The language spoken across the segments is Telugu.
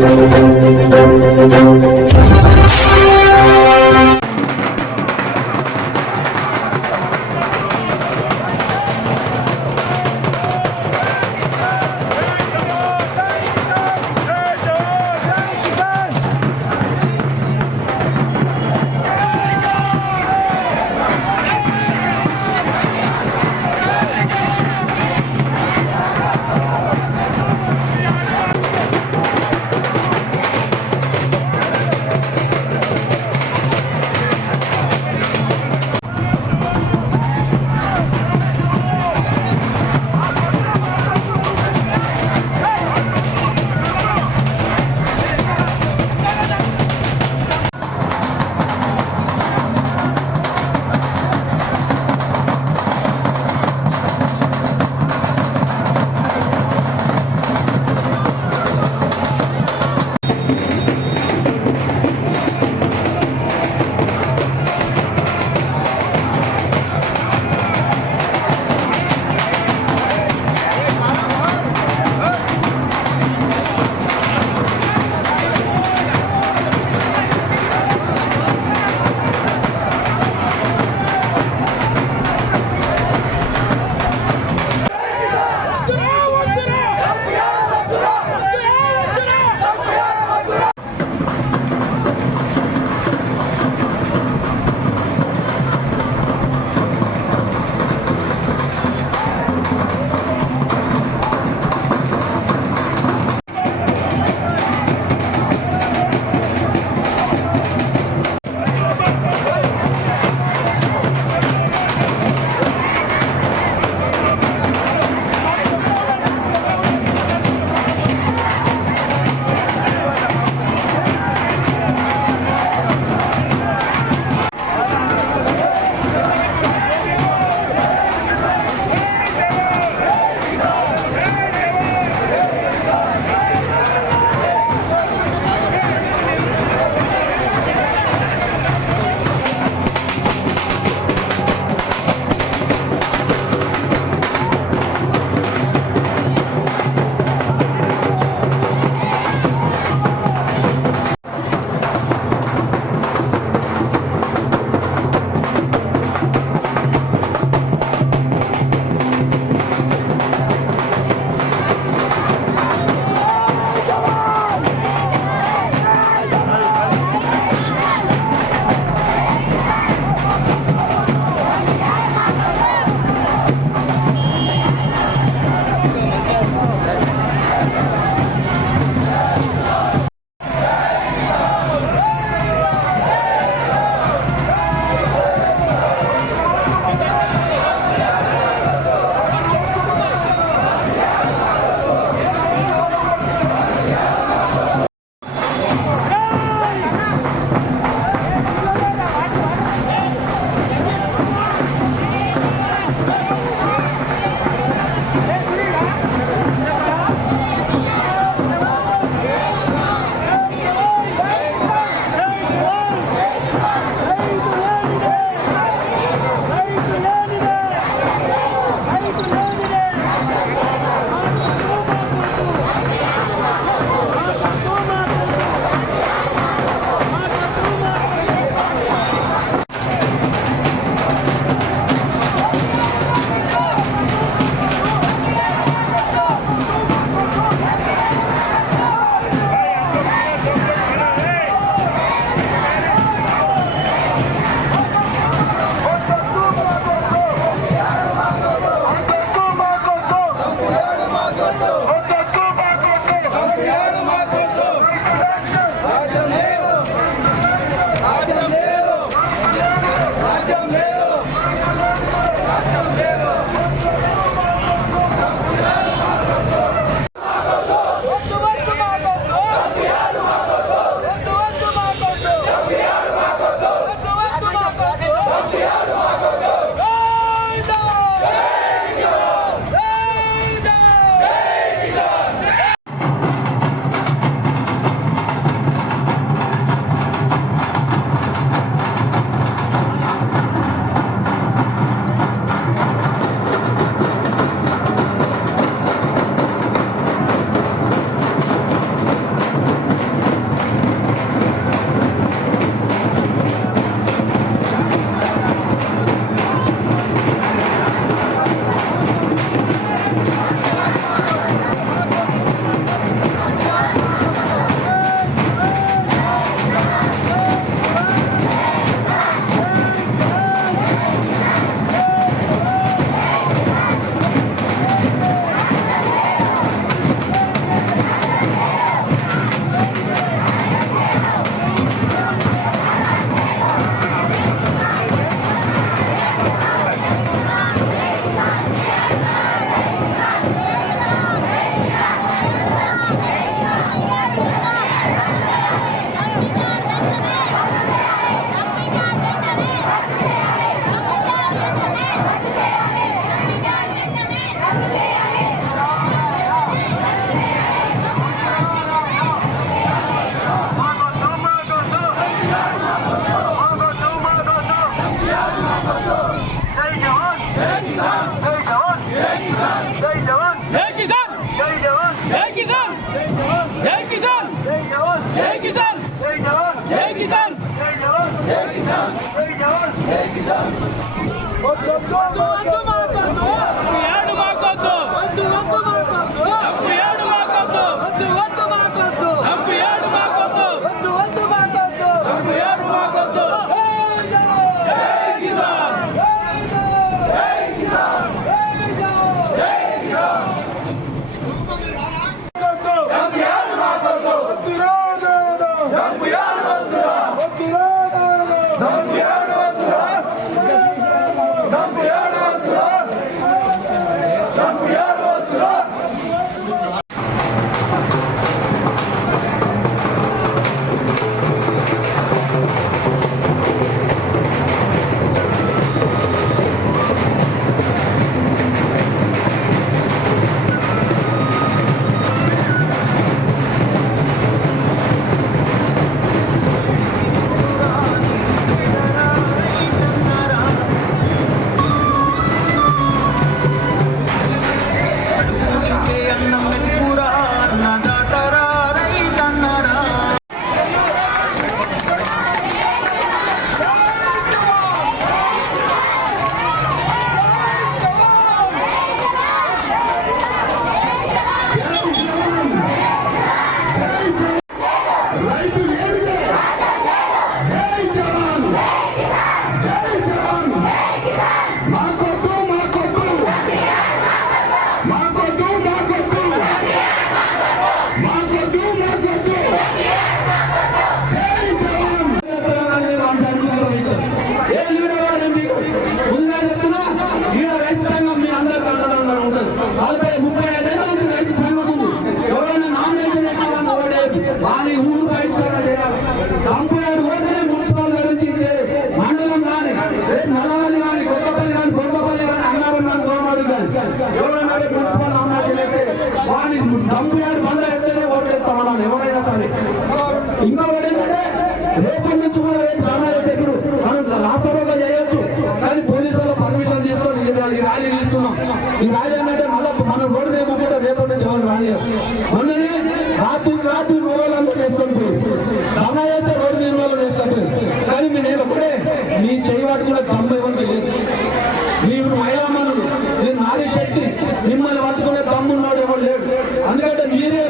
Música do what? ఈ రాజా అంటే మళ్ళీ మనం కూడా రోడ్డు వేయమంటే రేపటి నుంచి ఎవరు రాలేదు మొన్న రాత్రి రాత్రి మూలంతా చేసుకుంటు దమ్మ చేస్తే రోడ్డు నిర్మాణం వేసుకుంటే కానీ మీ నేను ఒకటే మీ చేయవాటి కూడా తొంభై ఇవ్వండి లేదు. మీరు మహిళామణులు నేను నారీ శక్తి మిమ్మల్ని పట్టుకునే దమ్మున్నాడు ఎవరు లేడు. అందుకంటే మీరే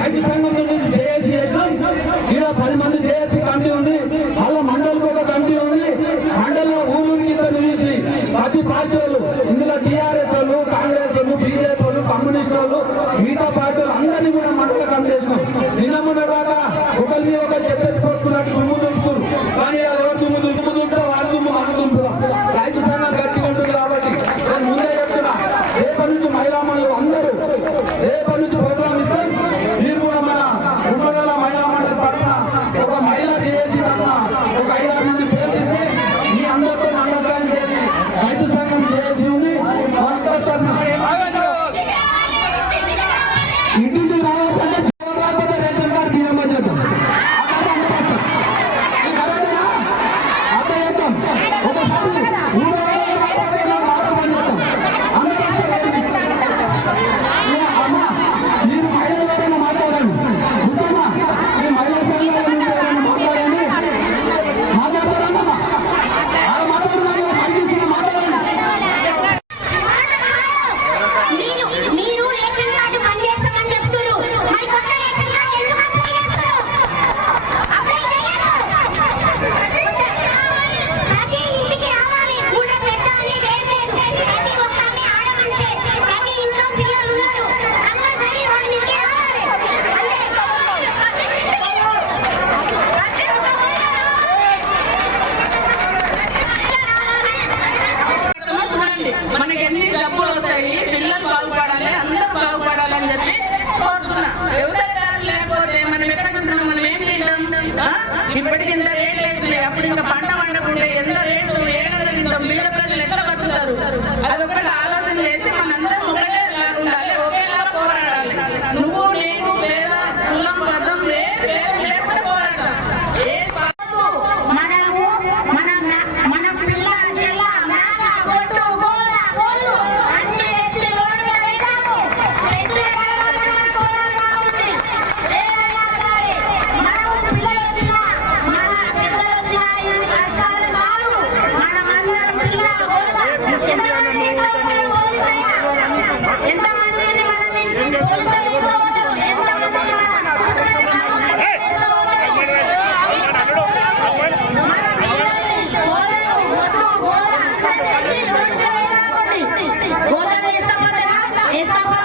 حاجة سلمى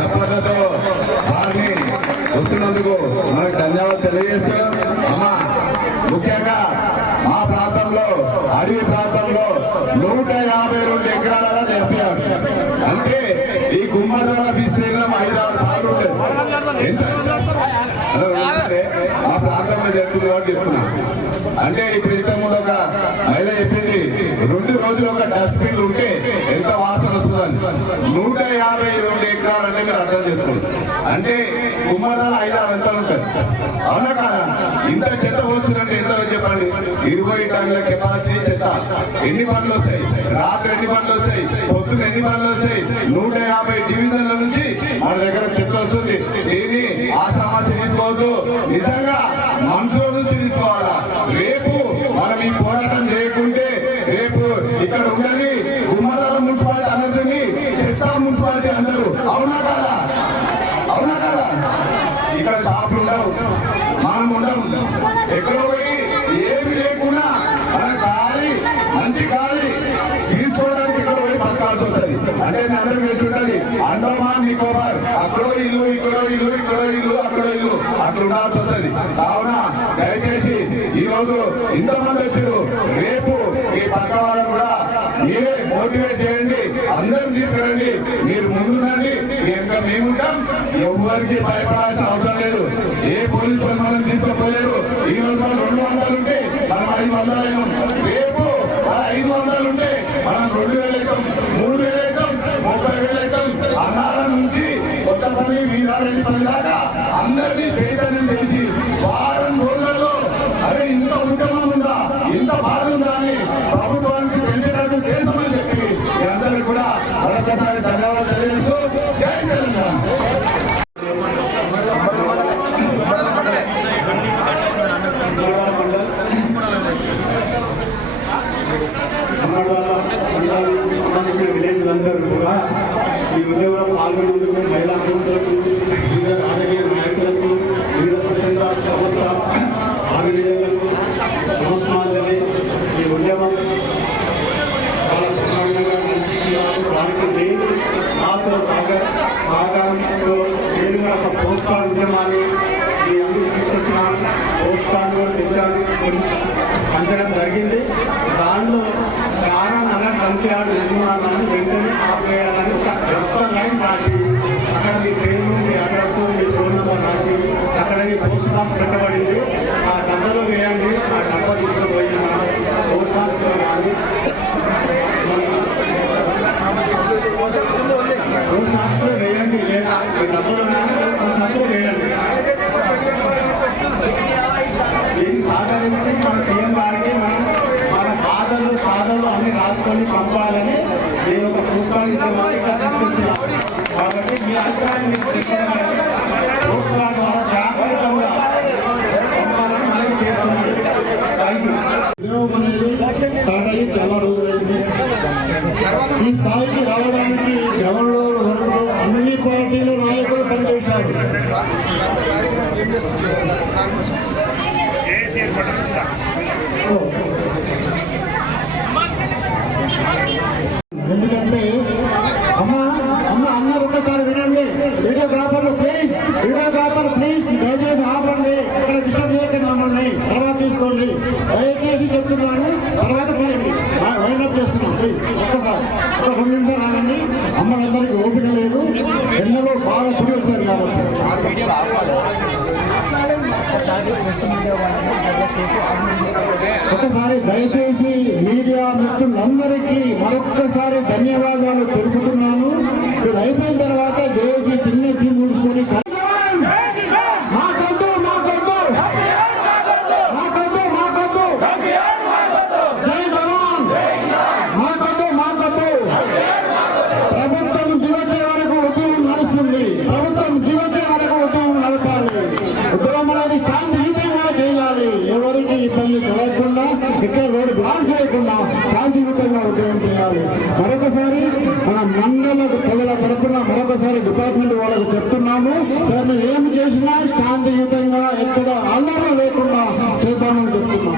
సఫలతతో వారిని వస్తున్నందుకు మనకు ధన్యవాదాలు తెలియజేస్తూ అమ్మా ముఖ్యంగా మా ప్రాంతంలో అడవి ప్రాంతంలో నూట యాభై రెండు ఎకరాలలో చెప్పాడు అంటే ఈ గుమ్మడాల విస్తీర్ణం ఐదు ఆరు సార్లు మా ప్రాంతంలో జరుగుతుంది కాబట్టి చెప్తున్నా. అంటే ఇప్పుడు ఇంతకుముందు ఒక మహిళ చెప్పి రెండు రోజులు ఒక డస్ట్బిన్ ఉంటే ఎంత వాసన వస్తుందని? నూట యాభై రెండు ఎకరాలు అంటే మీరు అర్థం చేసుకోండి. అంటే కుమ్మరాలు ఐదు ఆరు ఎంత ఉంటుంది అవునా కాదా? ఇంత చెత్త వస్తుందంటే ఎంత చెప్పండి. ఇరవై టన్నుల కెపాసిటీ చెత్త. ఎన్ని పనులు వస్తాయి? రాత్రి ఎన్ని పనులు వస్తాయి? పొద్దున్న ఎన్ని పనులు వస్తాయి? నూట యాభై డివిజన్ల నుంచి మన దగ్గర చెత్త వస్తుంది. దీన్ని ఆశామాష తీసుకోవద్దు. నిజంగా మనసులో నుంచి తీసుకోవాలా? రేపు అవునా కాదా? అవునా కాదా? ఇక్కడ షాపులు ఉండవు మనం ఉండవు. ఎక్కడో పోయి ఏమి లేకుండా మన గాలి మంచి గాలి తీసుకోవడానికి ఇక్కడ పోయి బతకాల్సి వస్తుంది. అంటే మీ అందరూ తెలిసి ఉంటది అండోమాన్ నికోబార్ అక్కడో ఇల్లు ఇక్కడో ఇల్లు ఇక్కడో ఇల్లు అక్కడో ఇల్లు అక్కడ ఉండాల్సి వస్తుంది. కావున దయచేసి ఈ రోజు ఇంతమంది వచ్చారు రేపు ఈ పక్క వాళ్ళని కూడా మీరే మోటివేట్ చేయండి. అందరం తీసుకురండి మీరు ముందుండండి ఇంకా మేముంటాం. ఎవరికి భయపడాల్సిన అవసరం లేదు. ఏ పోలీసు వాళ్ళు మనం తీసుకుపోలేరు ఈ రోజు మనం రెండు వందలు ఉంటే మనం ఐదు వందలు అయినాం. రేపు మన ఐదు వందలు ఉంటే మనం రెండు వేలు అవుతాం మూడు వేలు అవుతాం ముప్పై వేలు అవుతాం అన్నారం నుంచి కొత్త పని వీరారెడ్డి పని దాకా అందరినీ చైతన్యం చేసి వారం రోజులలో అరే ఇంత ఉద్యమం ఉందా ఇంత బాధ ఉందా అని ప్రభుత్వానికి తెలిసినట్టు చేస్తామని చెప్పి మీ అందరూ కూడా మరొకసారి ధన్యవాదాలు తెలియజేస్తూ జై తెలంగాణ సంబంధించిన కూడా ఈ ఉద్యమంలో పాల్గొనేందుకు మహిళా ప్రముఖులకు వివిధ రాజకీయ నాయకులకు వివిధ స్వచ్ఛంద సంస్థ ఆర్గనైజర్లకు నమస్కారాలు. ఈ ఉద్యమం చాలా ప్రధానంగా నడిపించారు దానికి నేను సహకార సహకారంతో నేను ఒక పోస్ట్ ఉద్యమాన్ని మీ అందరూ తీసుకొచ్చిన పోస్ట్ కార్డు కూడా తెచ్చాను పంచడం జరిగింది. దానిలో కారణం అలా పంచాడు నిర్మాణాన్ని వెంటనే ఆపేయాలని ఒక ఎందుకంటే అమ్మ అమ్మ అందరూ ఒకసారి వినండి. వీడియోగ్రాఫర్లు ప్లీజ్ వీడియోగ్రాఫర్ ప్లీజ్ దయచేసి ఆపండి. ఇక్కడ డిస్టర్బ్ చేయకండి మమ్మల్ని. తర్వాత తీసుకోండి. దయచేసి చెప్తున్నాను. తర్వాత చేయండి. వైండప్ చేస్తున్నాం. ప్లీజ్ ఒక్కసారి. ఒక రెండు నిమిషాలు ఆగండి. అమ్మలందరికీ ఓపిక లేదు. ఎండలో బాగా పుడి వచ్చారు కాబట్టి. ఒకసారి దయచేసి మీడియా మిత్రులందరికీ మరొక్కసారి ధన్యవాదాలు తెలుపుతున్నాను. ఇది అయిపోయిన తర్వాత జేఏసీ చిన్న టీం ముడుచుకొని ఇక్కడ రోడ్డు బ్లాక్ చేయకుండా శాంతియుతంగా ఉద్యోగం చేయాలి. మరొకసారి మన మండల ప్రజల తరఫున మరొకసారి డిపార్ట్మెంట్ వాళ్ళకు చెప్తున్నాము. సార్ మేము ఏం చేసినా శాంతియుతంగా ఎక్కడ అల్లరం లేకుండా చేద్దామని చెప్తున్నాం.